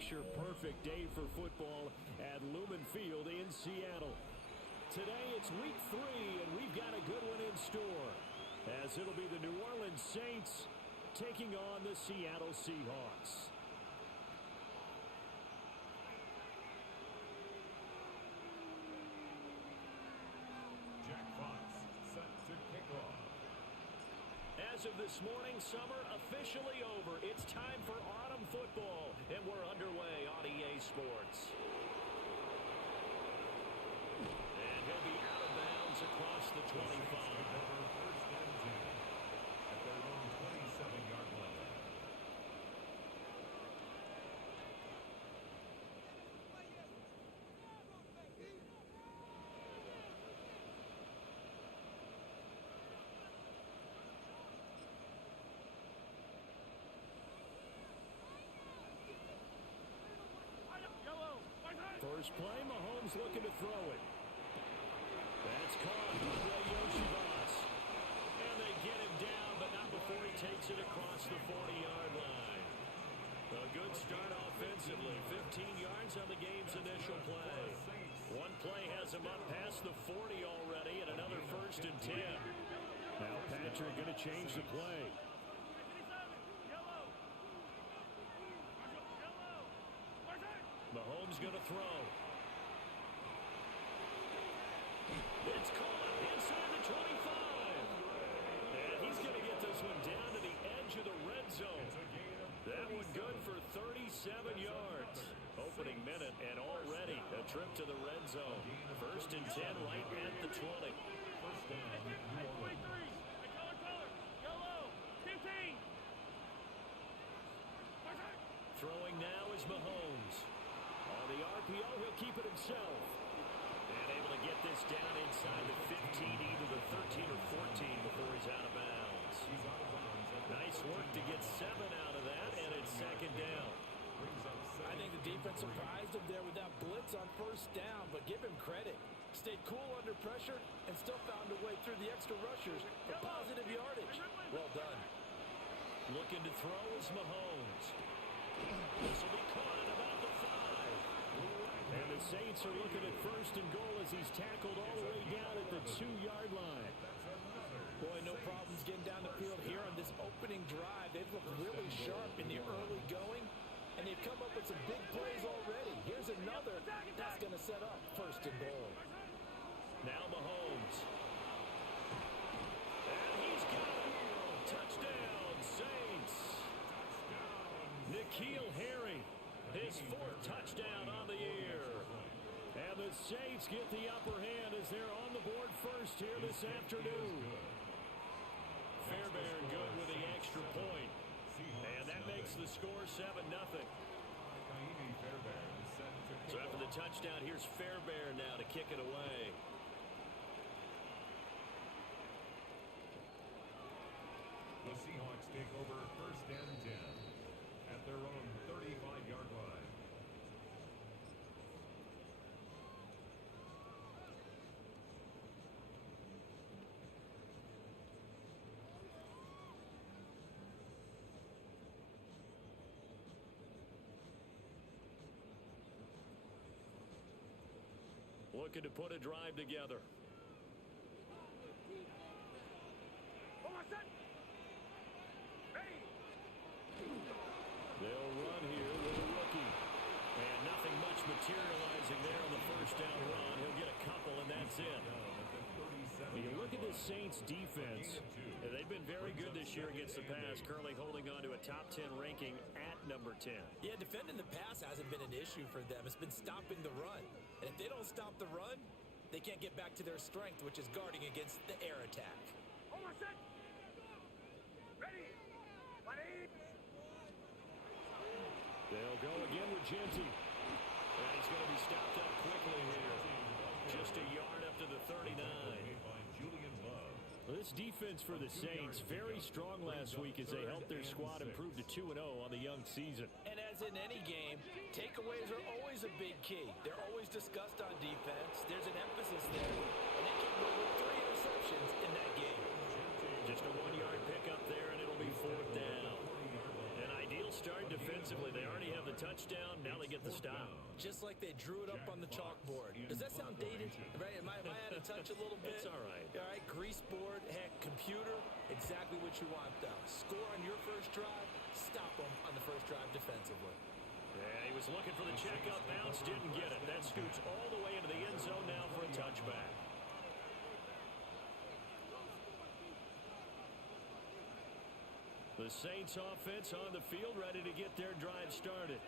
picture-perfect day for football at Lumen Field in Seattle. Today it's week 3, and we've got a good one in store, as it'll be the New Orleans Saints taking on the Seattle Seahawks. Jack Fox set to kick off. As of this morning, summer officially over. It's time for autumn football, and we're underway on EA Sports. And he'll be out of bounds across the 25. First and 10 at their own 27-yard line. First play, Mahomes looking to throw it. That's caught. And they get him down, but not before he takes it across the 40-yard line. A good start offensively. 15 yards on the game's initial play. One play has him up past the 40 already, and another first and 10. Now Patrick going to change the play. Mahomes going to throw. It's caught inside the 25. And he's going to get this one down to the edge of the red zone. That one good for 37 yards. Opening minute and already a trip to the red zone. First and 10 right at the 20. First down. 23. Yellow. 15. Throwing now is Mahomes. On the RPO, he'll keep it himself. And able to get this down inside the 15, either the 13 or 14 before he's out of bounds. Nice work to get 7 out of that, and it's second down. I think the defense surprised him there with that blitz on first down, but give him credit. Stayed cool under pressure and still found a way through the extra rushers for positive yardage. Well done. Looking to throw is Mahomes. This will be caught at about the 5. And the Saints are looking at first and goal as he's tackled all the way down at the 2-yard line. Boy, no problems getting down the field here on this opening drive. They've looked really sharp in the early going, and they've come up with some big plays already. Here's another that's going to set up first and goal. Now Mahomes. And he's got it. Touchdown, Saints. N'Keal Harry, his 4th touchdown on the year. And the Saints get the upper hand as they're on the board first here this afternoon. Fairbairn good with the extra point. And that makes the score 7-0. So after the touchdown, here's Fairbairn now to kick it away. The Seahawks take over first and 10 at their own 35-yard line. Looking to put a drive together. They'll run here with a rookie. And nothing much materializing there on the first down run. He'll get a couple, and that's it. When you look at the Saints defense, they've been very good this year against the pass, currently holding on to a top 10 ranking at number 10. Yeah, defending the pass hasn't been an issue for them. It's been stopping the run. And if they don't stop the run, they can't get back to their strength, which is guarding against the air attack. Ready. They'll go again with Genty. And he's going to be stopped up quickly here. Just a yard up to the 39. Well, this defense for the Saints, very strong last week as they helped their squad improve to 2-0 on the young season. And as in any game, takeaways are always a big key. They're always discussed on defense. There's an emphasis there. And they came up with 3 interceptions in that game. Just a 1-yard pickup there, and it'll be 4th down. An ideal start defensively. They already have the touchdown. Now just like they drew it up on the chalkboard. Does that sound dated? Right? Am I out of touch a little bit? It's all right. All right, grease board, heck, computer, exactly what you want, though. Score on your first drive, stop them on the first drive defensively. Yeah, he was looking for the checkup bounce, didn't get it. That scoots all the way into the end zone now for a touchback. The Saints offense on the field, ready to get their drive started.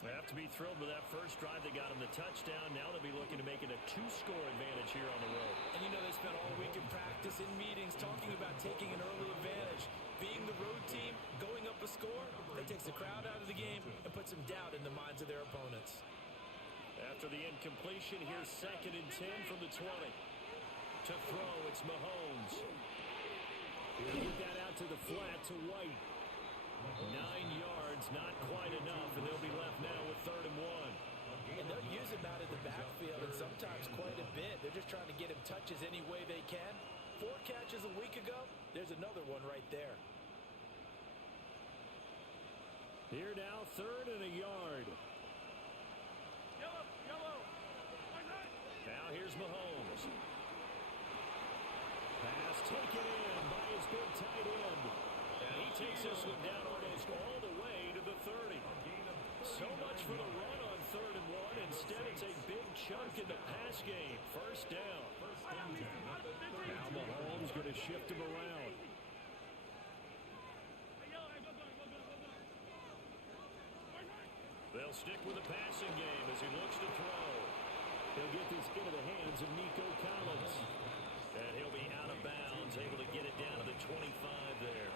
They have to be thrilled with that first drive. They got them the touchdown. Now they'll be looking to make it a 2-score advantage here on the road. And you know they spent all week in practice, in meetings, talking about taking an early advantage. Being the road team, going up a score, that takes the crowd out of the game and puts some doubt in the minds of their opponents. After the incompletion, here's 2nd and 10 from the 20. To throw, it's Mahomes. He'll get that out to the flat to White. 9 yards, not quite enough, and they'll be left now with 3rd and 1. And they'll use him out of the backfield, and sometimes quite a bit. They're just trying to get him touches any way they can. 4 catches a week ago, there's another one right there. Here now, 3rd and a yard. Yellow, yellow. Now here's Mahomes. Pass taken in by his big tight end. And he takes this one down almost all the way to the 30. So much for the run on 3rd and 1. Instead, it's a big chunk in the pass game. First down. Now Mahomes going to shift him around. They'll stick with the passing game as he looks to throw. He'll get this into the hands of Nico Collins. And he'll be out of bounds, able to get it down to the 25 there.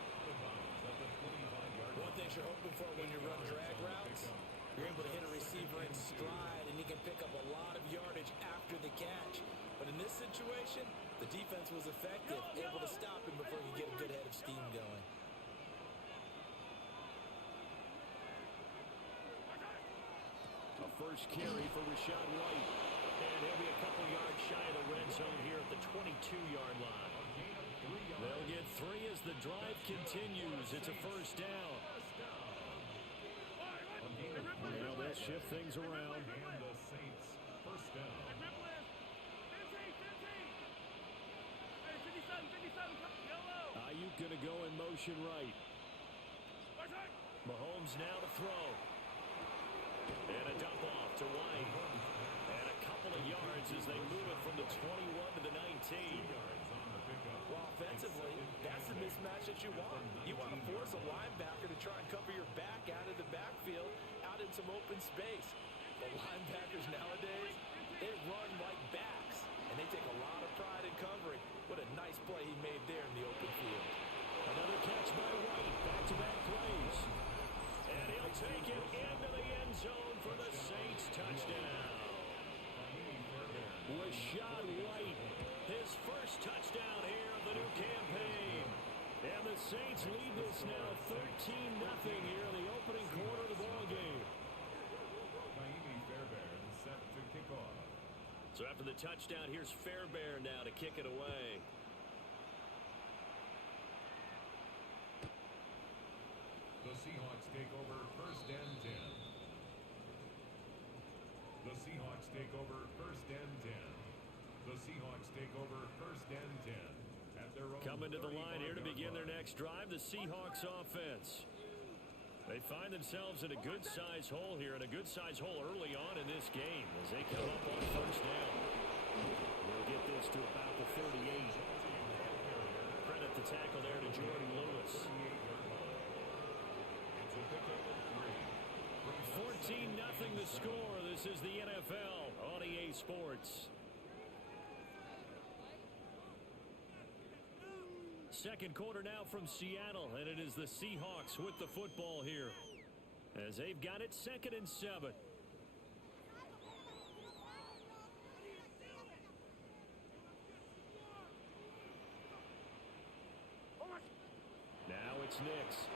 One thing you're hoping for when you run drag routes, you're able to hit a receiver in stride, and he can pick up a lot of yardage after the catch. But in this situation, the defense was effective, able to stop him before you get a good head of steam going. A first carry for Rachaad White. And he'll be a couple yards shy of the red zone here at the 22-yard line. They'll get 3 as the drive continues. It's a first down. Well, they'll shift things around. And the Saints first down. Ayuk going to go in motion right. Mahomes now to throw. And a dump off to White. And a couple of yards as they move it from the 21 to the 19. Well, offensively, that's the mismatch that you want. You want to force a linebacker to try and cover your back out of the backfield, out in some open space. The linebackers nowadays, they run like backs, and they take a lot of pride in covering. What a nice play he made there in the open field. Another catch by White. Back-to-back plays. And he'll take it into the end zone for the Saints touchdown. Rachaad White, his first touchdown here of the new campaign. And the Saints lead this now 13-0 here in the opening quarter of the ballgame. Set to kick off. So after the touchdown, here's Fairbairn now to kick it away. The Seahawks take over 1st and 10. The Seahawks take over 1st and 10. The Seahawks take over 1st and 10. At their own Coming to the line here to begin their next drive, the Seahawks offense. They find themselves in a good-sized hole here, and a good-sized hole early on in this game as they come up on first down. They'll get this to about the 38. Credit the tackle there to Jordan Lewis. 14-0 the score. This is the NFL on EA Sports. Second quarter now from Seattle, and it is the Seahawks with the football here as they've got it 2nd and 7. Now it's Nix.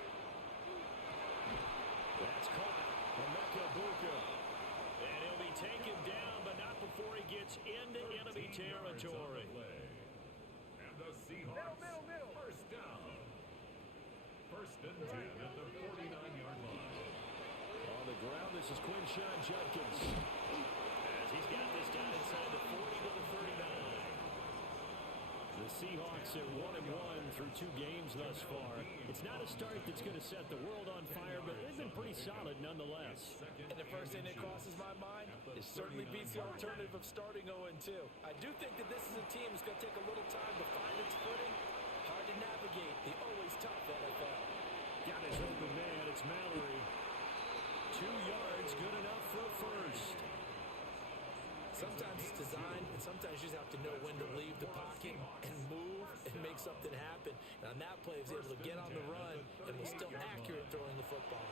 That's caught. Emeka. And he'll be taken down, but not before he gets into enemy territory. And the Seahawks first down. 1st and 10 at the 49-yard line. On the ground. This is Quinshawn Judkins. As he's got this down inside the 40 to the 39. The Seahawks are 1-1 through 2 games thus far. It's not a start that's going to set the world on fire, but they've been pretty solid nonetheless. And the first thing that crosses my mind, it certainly beats the alternative of starting 0-2. I do think that this is a team that's going to take a little time to find its footing. Hard to navigate the always tough NFL. Got his open man. It's Mallory. 2 yards, good enough for a first. Sometimes it's designed, and sometimes you just have to know when to leave the pocket and move and make something happen. And on that play, he was able to get on the run and was still accurate throwing the football.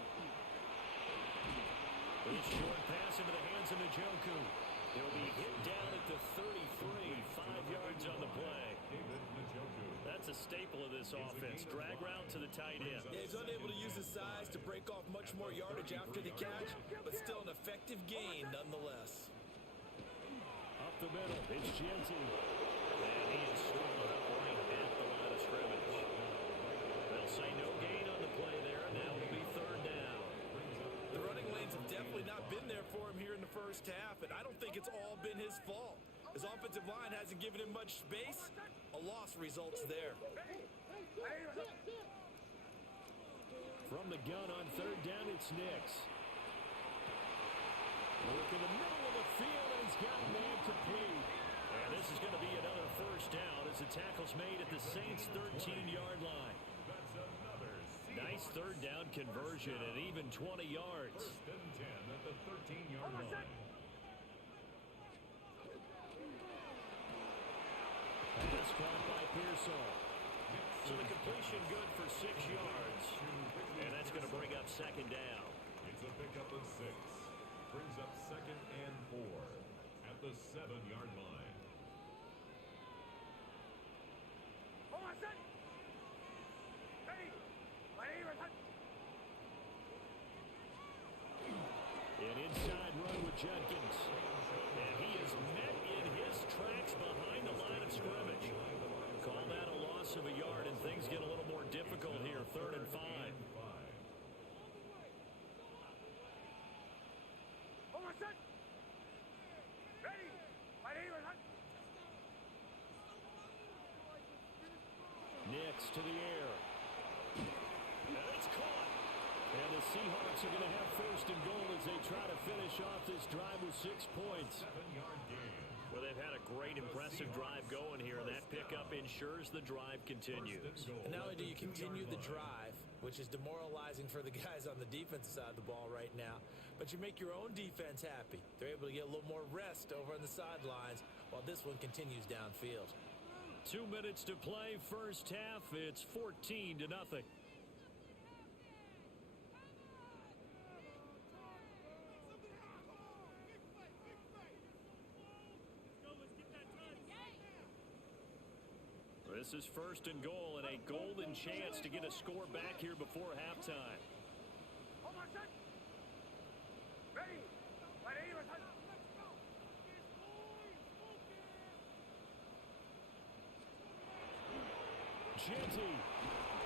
A short pass into the hands of Njoku. He'll be hit down at the 33, 5 yards on the play. That's a staple of this offense. Drag route to the tight end. Yeah, he's unable to use his size to break off much more yardage after the catch, but still an effective gain nonetheless. Up the middle, it's Genty. And he is swallowed up right at the line of scrimmage. They'll say no gain on the play there, and now it'll be 3rd down. The running lanes have definitely not been there for him here in the first half, and I don't think it's all been his fault. His offensive line hasn't given him much space. A loss results there. From the gun on 3rd down, it's Nix. Work in the middle of the field, and he's got man complete. And this is going to be another first down as the tackle's made at the Saints' 13-yard line. Nice 3rd down conversion and even 20 yards. 1st and 10 at the 13-yard line. Pass caught by Pearsall. So the completion good for 6 yards. And that's going to bring up 2nd down. It's a pickup of 6. Brings up 2nd and 4 at the 7-yard line. An inside run with Judkins. And he is met in his tracks behind the line of scrimmage. Call that a loss of a yard, and things get a little more difficult here. 3rd and 5. Nix to the air. And it's caught. And the Seahawks are going to have 1st and goal as they try to finish off this drive with 6 points. 7-yard gain. Well, they've had a great, impressive drive going here, and that pickup ensures the drive continues. And not only do you continue the drive, which is demoralizing for the guys on the defensive side of the ball right now, but you make your own defense happy. They're able to get a little more rest over on the sidelines while this one continues downfield. 2 minutes to play, first half. It's 14-0. This is 1st and goal and a golden chance to get a score back here before halftime. Genty.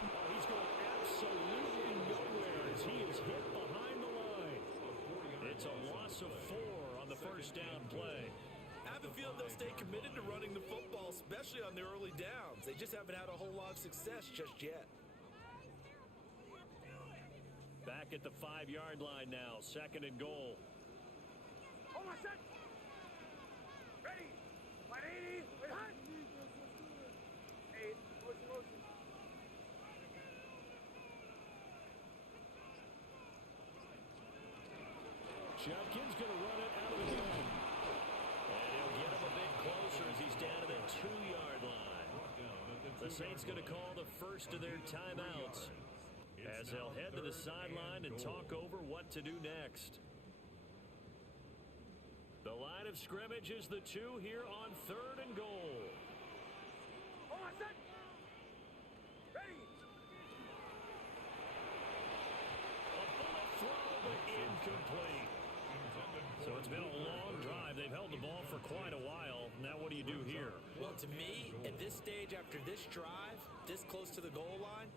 Oh, he's going absolutely nowhere as he is hit behind the line. It's a loss of 4 on the first down play. I have a feeling they'll stay committed to running the football, especially on their early downs. They just haven't had a whole lot of success just yet. Back at the 5-yard line now, 2nd and goal. Judkins going to run it out of the gun. And he'll get him a bit closer as he's down to the 2-yard line. The Saints going to call the first of their timeouts as they'll head to the sideline and talk over what to do next. The line of scrimmage is the 2 here on 3rd and goal. A bullet throw, but incomplete. So it's been a long drive. They've held the ball for quite a while. Now what do you do here? Well, to me, at this stage after this drive, this close to the goal line,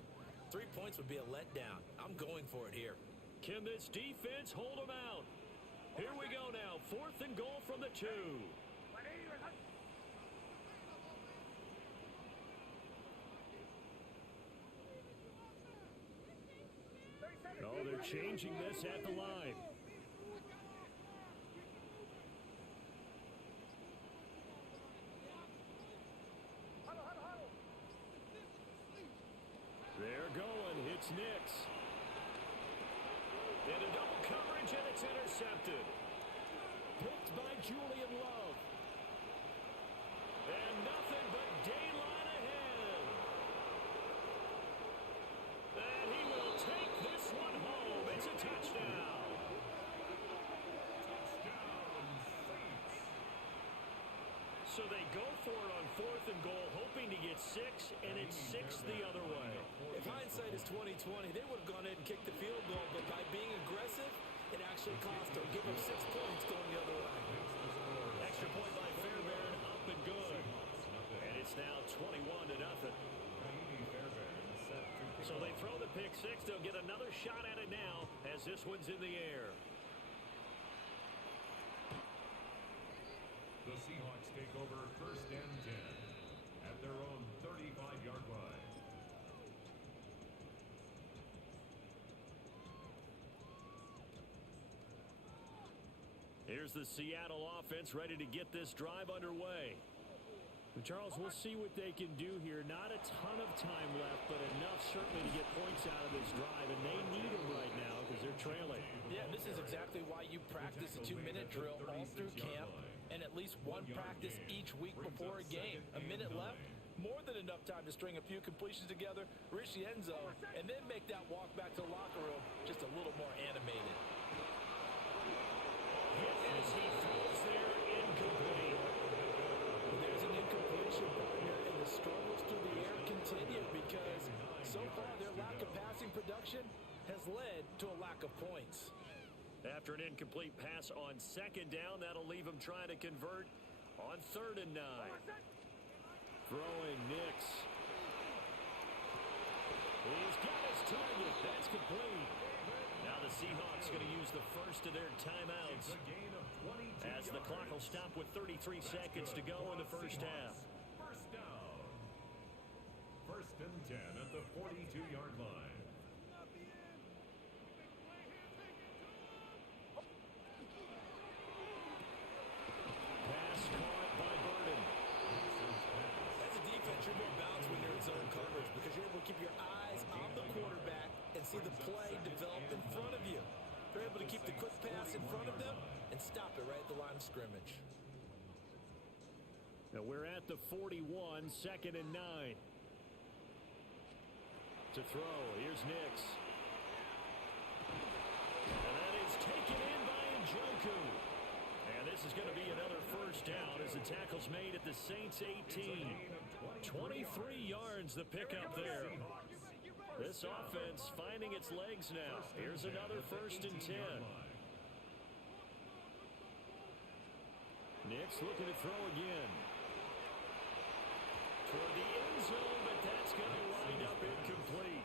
3 points would be a letdown. I'm going for it here. Can this defense hold them out? Here we go now. 4th and goal from the 2. Oh, they're changing this at the line. They're going. It's Nix. Into double coverage, and it's intercepted. Picked by Julian Love. And nothing but daylight ahead. And he will take this one home. It's a touchdown. So they go for it on 4th and goal, hoping to get 6, and it's 6 the other way. If hindsight is 20/20, they would have gone ahead and kicked the field goal, but by being aggressive, it actually cost them. Give them 6 points going the other way. Extra point by Fairbairn, up and good. And it's now 21-0. So they throw the pick 6. They'll get another shot at it now as this one's in the air. The Seahawks take over 1st and 10 at their own 35-yard line. Here's the Seattle offense ready to get this drive underway. Charles, we'll see what they can do here. Not a ton of time left, but enough certainly to get points out of this drive, and they need them right now because they're trailing. Yeah, this is exactly why you practice a 2-minute drill all through camp and at least one practice each week before a game. A minute left, more than enough time to string a few completions together, reach the end zone, and then make that walk back to the locker room just a little more animated. Hit as he throws there, incomplete. There's an incompletion, partner, and the struggles through the air continue because so far their lack of passing production has led to a lack of points. After an incomplete pass on 2nd down, that'll leave him trying to convert on 3rd and 9. Throwing Nix. He's got his target. That's complete. Now the Seahawks going to use the first of their timeouts as the clock will stop with 33 seconds to go in the first half. First down. 1st and 10 at the 42-yard line. Pass caught by Burden. As a defense, you're more balanced when you're in zone coverage because you're able to keep your eyes on the quarterback and see the play develop in front of you. They're able to keep the quick pass in front of them and stop it right at the line of scrimmage. Now we're at the 41, 2nd and 9. To throw, here's Nix. And that is taken in by Njoku. And this is going to be another first down as the tackle's made at the Saints 18. 23 yards the pickup there. This offense finding its legs now. Here's another 1st and 10. Nix looking to throw again. Toward the end zone, but that's going to wind up incomplete.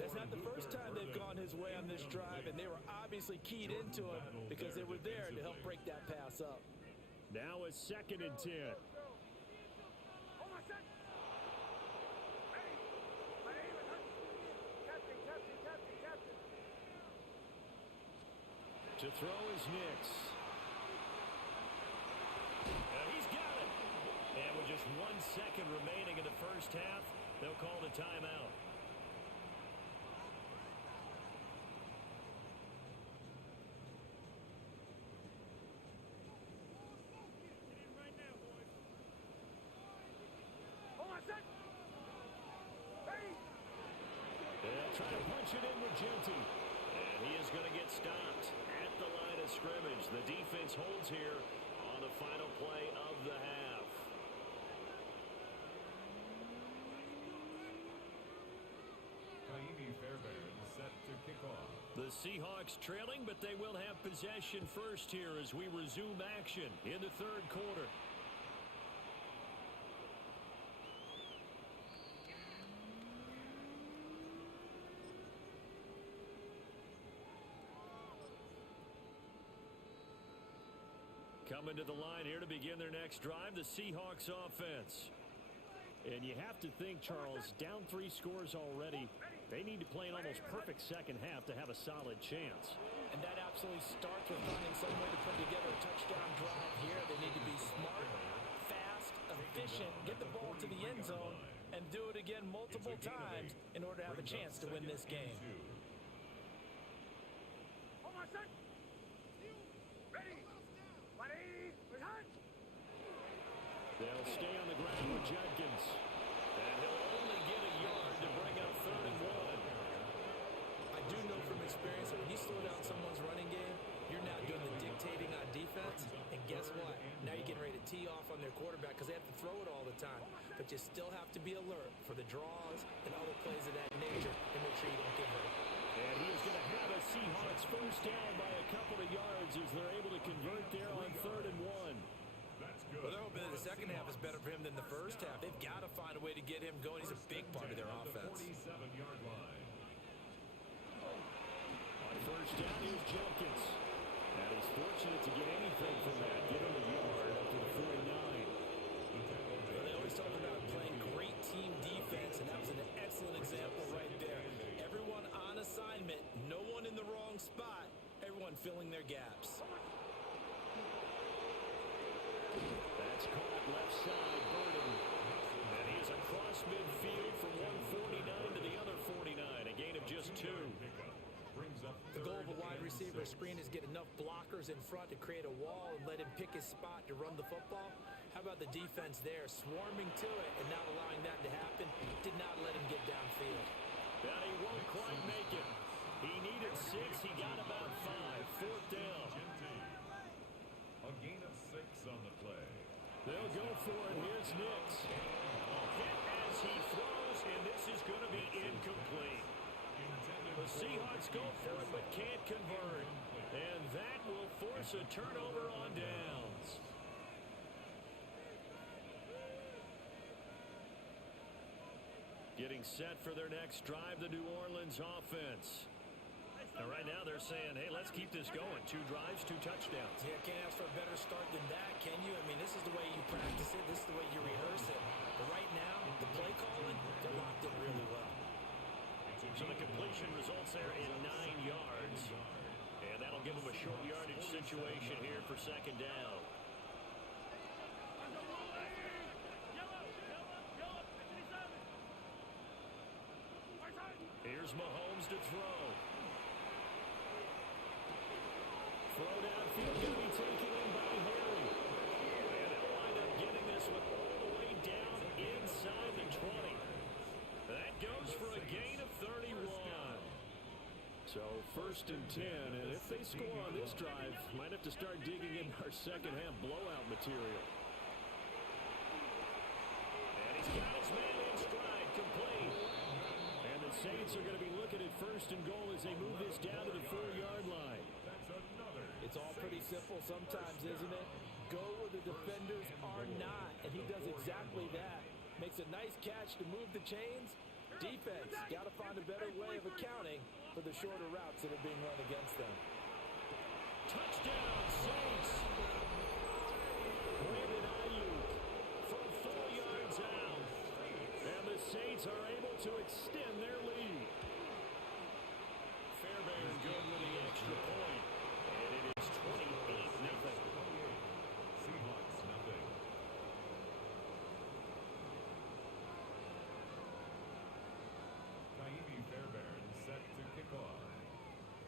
That's not the first time they've gone his way on this drive, and they were obviously keyed into it because they were there to help break that pass up. Now it's 2nd and 10. To throw is Nix. He's got it. And with just 1 second remaining in the first half, they'll call the timeout. They'll try to punch it in with Genty. And he is going to get stopped at the line of scrimmage. The defense holds here on the final play of the half. Fairbairn set to kick off. The Seahawks trailing, but they will have possession first here as we resume action in the 3rd quarter. Coming to the line here to begin their next drive, the Seahawks offense. And you have to think, Charles, down 3 scores already. They need to play an almost perfect second half to have a solid chance. And that absolutely starts with finding some way to put together a touchdown drive here. They need to be smart, fast, efficient, get the ball to the end zone, and do it again multiple times in order to have a chance to win this game. They'll stay on the ground with Jenkins. And he'll only get a yard to bring up 3rd and 1. I do know from experience that when you slow down someone's running game, you're now doing the dictating on defense. And guess what? Now you're getting ready to tee off on their quarterback because they have to throw it all the time. But you still have to be alert for the draws and other plays of that nature and make sure you don't get hurt. And he is going to have a Seahawks first down by a couple of yards as they're able to convert there on 3rd and 1. Well, they're hoping that the second half is better for him than the first half. They've got to find a way to get him going. He's a big part of their offense. 47-yard line. On first down, here's Jenkins. And he's fortunate to get anything from that. Give him a yard up to the 49. Well, they always talk about playing great team defense, and that was an excellent example right there. Everyone on assignment, no one in the wrong spot, everyone filling their gaps. That's caught left side, Burden. And he is across midfield from 149 to the other 49. A gain of just 2. The goal of a wide receiver screen is get enough blockers in front to create a wall and let him pick his spot to run the football. How about the defense there, swarming to it and not allowing that to happen? Did not let him get downfield. But he won't quite make it. He needed 6. He got about 5. 4th down. A gain of 6 on the play. They'll go for it. Here's Nix. Hit as he throws, and this is going to be incomplete. The Seahawks go for it but can't convert. And that will force a turnover on downs. Getting set for their next drive, the New Orleans offense. And right now they're saying, hey, let's keep this going. 2 drives, 2 touchdowns. Yeah, can't ask for a better start than that, can you? I mean, this is the way you practice it. This is the way you rehearse it. But right now, the play calling, they're locked in really well. So the completion results there in 9 yards. And that'll give them a short yardage situation here for 2nd down. Here's Mahomes to throw. Throw downfield, going to be taken in by Harry. And they'll wind up getting this one all the way down inside the 20. That goes for a gain of 31. So 1st and 10, and if they score on this drive, might have to start digging in our second half blowout material. And he's got his man in stride, complete. And the Saints are going to be looking at 1st and goal as they move this down to the 4-yard line. It's all pretty simple sometimes, isn't it? Go where the defenders are not, and he does exactly that. Makes a nice catch to move the chains. Defense got to find a better way of accounting for the shorter routes that are being run against them. Touchdown, Saints. Brandon Ayuk from 4 yards out. And the Saints are able to extend their lead. Fairbairn good with the extra point. And it is 28-0. Seahawks nothing. Fairbairn set to kick off.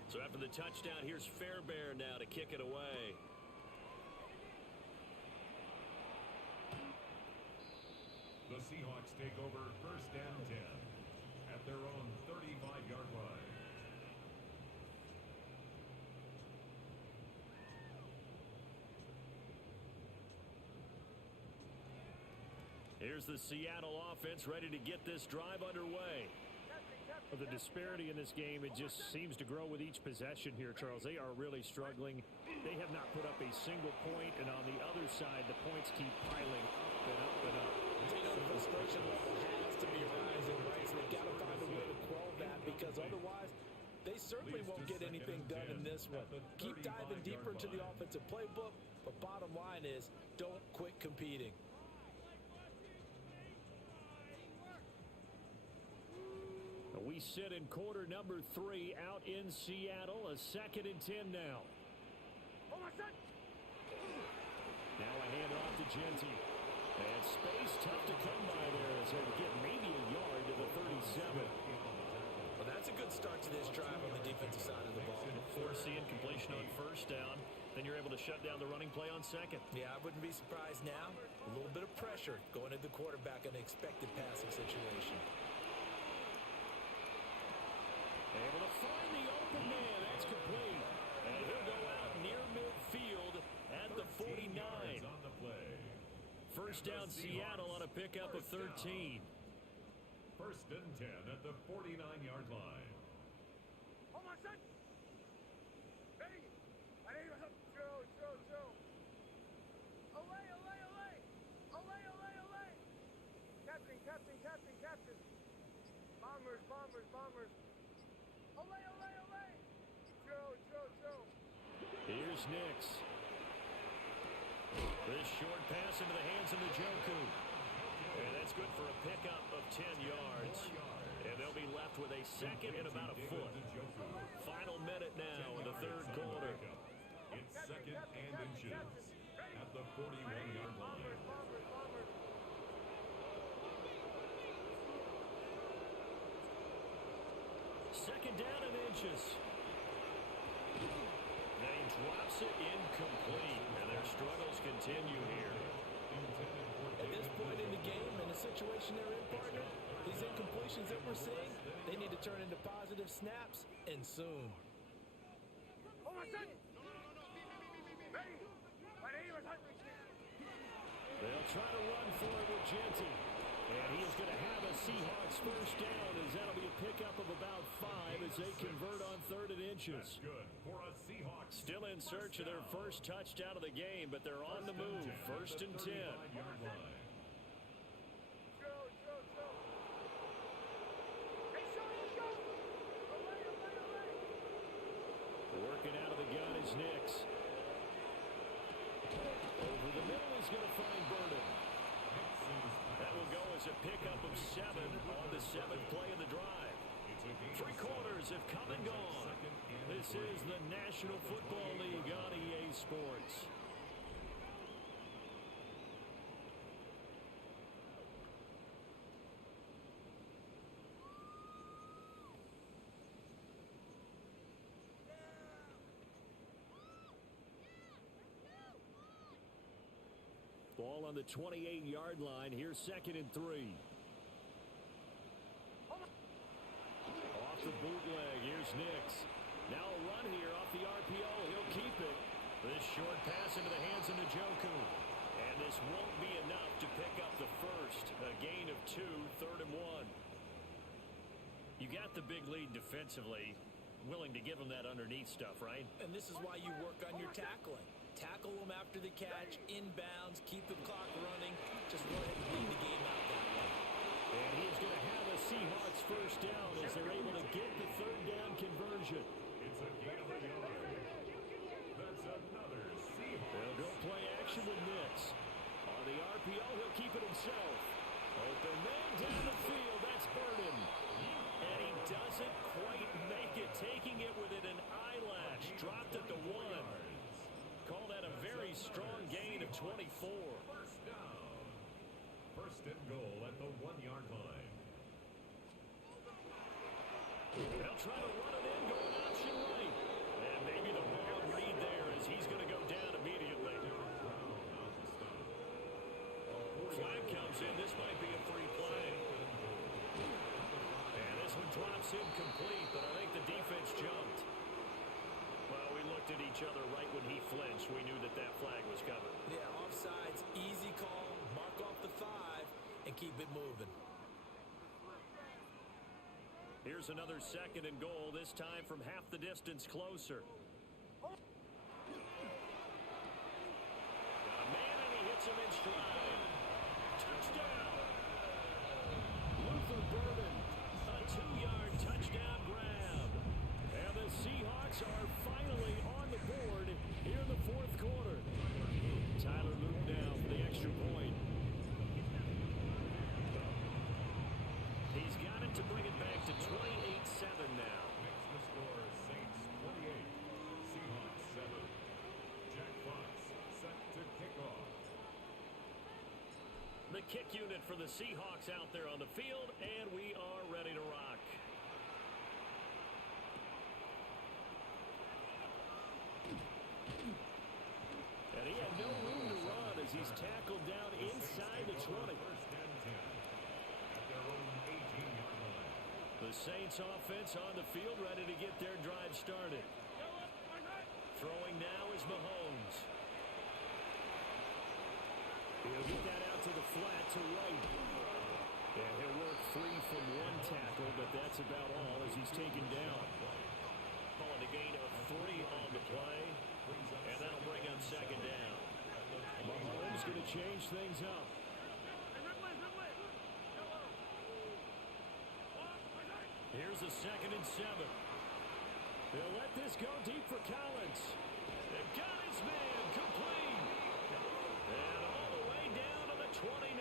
So after the touchdown, here's Fairbairn now to kick it away. The Seahawks take over 1st and 10 at their own 35-yard line. Here's the Seattle offense ready to get this drive underway. The disparity in this game, it just seems to grow with each possession here, Charles. They are really struggling. They have not put up a single point, and on the other side, the points keep piling up and up and up. You know, the frustration level has to be rising, right? So they've got to find a way to quell that, because otherwise They certainly won't get anything done in this one. Keep diving deeper into the offensive playbook, but bottom line is, don't quit competing. We sit in quarter number 3 out in Seattle. A 2nd and 10 now. Now a hand off to Genty. And space tough to come by there as they get maybe a yard to the 37. Well, that's a good start to this drive on the defensive side of the ball. Forcing completion on first down. Then you're able to shut down the running play on second. Yeah, I wouldn't be surprised now. A little bit of pressure going at the quarterback in an expected passing situation. Able to find the open man. That's complete. And he'll go out near midfield at the 49. First down Seattle on a pickup of 13. First and 10 at the 49-yard line. Captain. Bombers. Ole. Joe. Here's Nix. This short pass into the hands of Njoku. And that's good for a pickup of 10 yards. And they'll be left with a second and about a foot. Final minute now in the third quarter. It's second and inches at the 41-yard line. Second down and inches. They drops it incomplete, and their struggles continue here. At this point in the game, in the situation they're in, partner, these incompletions that we're seeing, they need to turn into positive snaps, and soon. They'll try to run for it with Genty. And he is going to have a Seahawks first down as that'll be a pickup of about 5 as they convert on 3rd and inches. Good for a Seahawks. Still in search of their first touchdown of the game, but they're on the move. First and 10. Working out of the gun is Nix. Over the middle, he's going to find Burden. That will go as a pickup of 7 on the 7th play of the drive. 3 quarters have come and gone. This is the National Football League on EA Sports. Ball on the 28-yard line. Here's 2nd and 3. Off the bootleg. Here's Nix. Now a run here off the RPO. He'll keep it. This short pass into the hands of Njoku. And this won't be enough to pick up the first. A gain of 2, 3rd and 1. You got the big lead defensively. Willing to give them that underneath stuff, right? And this is why you work on your tackling. Tackle them after the catch, inbounds, keep the clock running. Just go ahead and lead the game out that way. And he's going to have a Seahawks first down as they're able to get the 3rd down conversion. It's a gain of a yard. That's another Seahawks. They'll go play action with Nix. On the RPO, he'll keep it himself. Open man down the field. That's Burden. And he doesn't quite make it, taking it within an eyelash. Dropped at the 1. Call that a very strong gain of 24. First down. First and goal at the 1-yard line. They'll try to run it in, going option right. And maybe the wrong read there as he's going to go down immediately. Flag comes in. This might be a free play. And this one drops incomplete, but I think the defense jumped. Well, we looked at each other right when he flinched. We knew that that flag was coming. Yeah, offsides, easy call, mark off the 5, and keep it moving. Here's another 2nd and goal, this time from half the distance closer. Got a man, and he hits him in stride. Touchdown! Luther Burden, a 2-yard touchdown grab. The kick unit for the Seahawks out there on the field, and we are ready to rock. And he had no room to run as he's tackled down inside the 20. The Saints offense on the field ready to get their drive started. Throwing now is Mahomes. He'll get that out to the flat to White. And he'll work free from one tackle, but that's about all as he's taken down. Calling a gain of 3 on the play, and that'll bring up second down. Mahomes going to change things up. Here's a 2nd and 7. They'll let this go deep for Collins. They've got his man complete. And all the way down to the 29.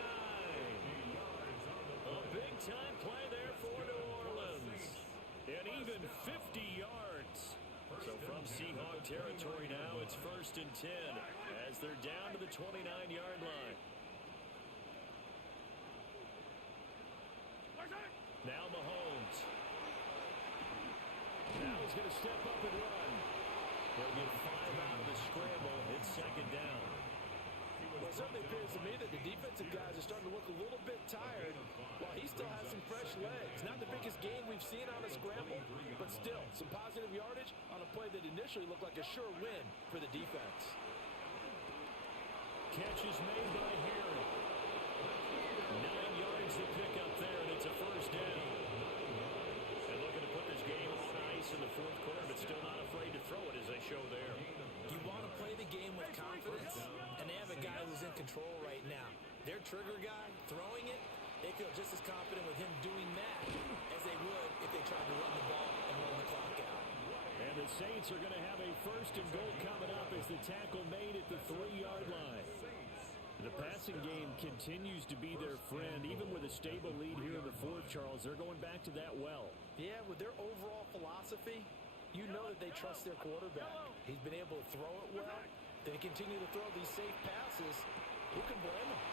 A big-time play there for New Orleans. And even 50 yards. So from Seahawk territory now, it's 1st and 10 as they're down to the 29-yard line. Now Mahomes. Now he's going to step up and run. He'll get 5 out of the scramble. It's 2nd down. Well, it certainly appears to me that the defensive guys are starting to look a little bit tired while he still has some fresh legs. Not the biggest gain we've seen on a scramble, but still some positive yardage on a play that initially looked like a sure win for the defense. Catch is made by Harry. 9 yards to pick up there, and it's a 1st down. And looking to put this game on ice in the 4th quarter, but still not afraid to throw it as they show there. You want to play the game with confidence, and they have a guy who's in control right now. Their trigger guy, throwing it, they feel just as confident with him doing that as they would if they tried to run the ball and run the clock out. And the Saints are going to have a 1st and goal coming up as the tackle made at the 3-yard line. The passing game continues to be their friend. Even with a stable lead here in the 4th, Charles, they're going back to that well. Yeah, with their overall philosophy, you know that they trust their quarterback. He's been able to throw it well. They continue to throw these safe passes. Who can blame them?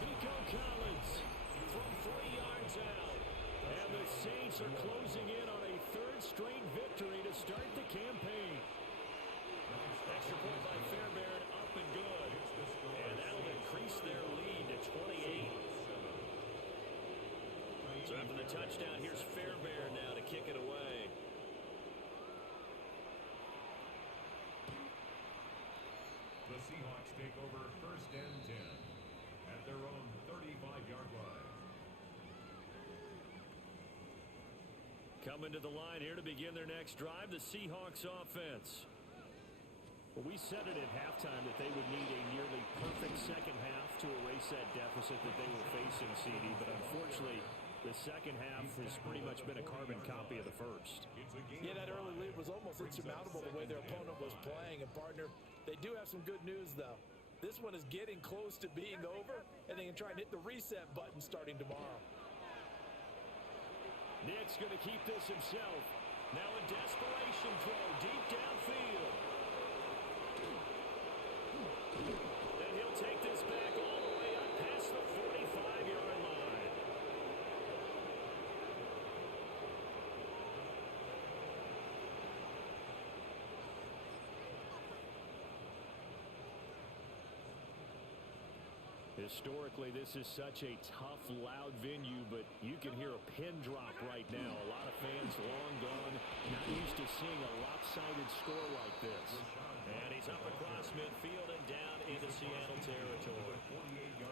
Nico Collins from 3 yards out. And the Saints are closing in on a 3rd straight victory to start the campaign. Extra point by Fairbairn, up and good. And that'll increase their lead to 28. So after the touchdown, here's Fairbairn now to kick it away. The Seahawks take over 1st and 10 at their own 35-yard line. Coming to the line here to begin their next drive, the Seahawks offense. Well, we said it at halftime that they would need a nearly perfect second half to erase that deficit that they were facing, CD, but unfortunately, the second half has pretty much been a carbon copy of the first. Yeah, that early lead was almost insurmountable the way their opponent was playing. And, partner, they do have some good news, though. This one is getting close to being over, and they can try and hit the reset button starting tomorrow. Nick's going to keep this himself. Now a desperation throw deep downfield. And he'll take this back all the way up past the 45-yard line. Historically, this is such a tough, loud venue, but you can hear a pin drop right now. A lot of fans long gone, not used to seeing a lopsided score like this. And he's up across midfield and down into Seattle territory.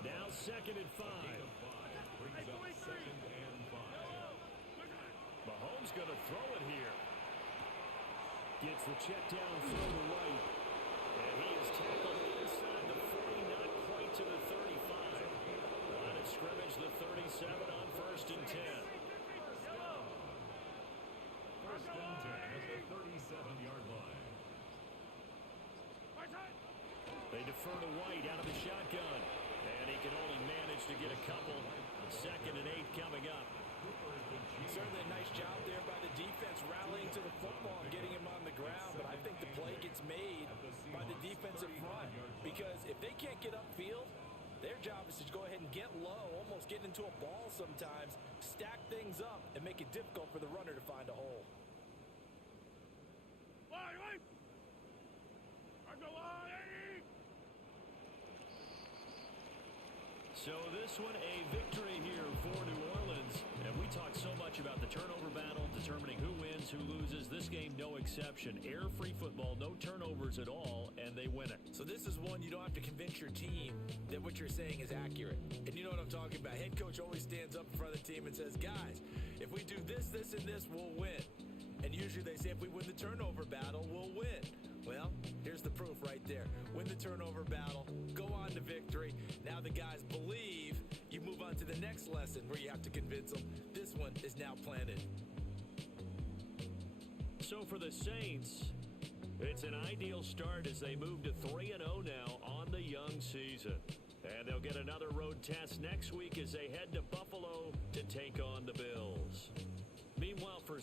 Now 2nd and 5. Mahomes going to throw it here. Gets the check down throw to White. And he is tackled inside the 40, not quite to the 35. Line of scrimmage, the 37 on 1st and 10. 1st and 10 at the 37-yard line. They defer to White out of the shotgun. And he can only manage to get a couple. 2nd and 8 coming up. Certainly a nice job there by the defense rallying to the football and getting him on the ground. But I think the play gets made by the defensive front. Because if they can't get upfield, Their job is to go ahead and get low, almost get into a ball sometimes, stack things up, and make it difficult for the runner to find a hole. So this one, a victory here for New Orleans. And we talk so much about the turnover battle, determining who wins, who loses. This game, no exception. Air-free football, no turnovers at all, and they win it. So this is one you don't have to convince your team that what you're saying is accurate. And you know what I'm talking about. Head coach always stands up in front of the team and says, guys, if we do this, this, and this, we'll win. And usually they say if we win the turnover battle, we'll win. Well, here's the proof right there. Win the turnover battle, go on to victory. Now the guys believe. You move on to the next lesson where you have to convince them. This one is now planted. So for the Saints, it's an ideal start as they move to 3-0 now on the young season. And they'll get another road test next week as they head to Buffalo to take on the Bills. Meanwhile, for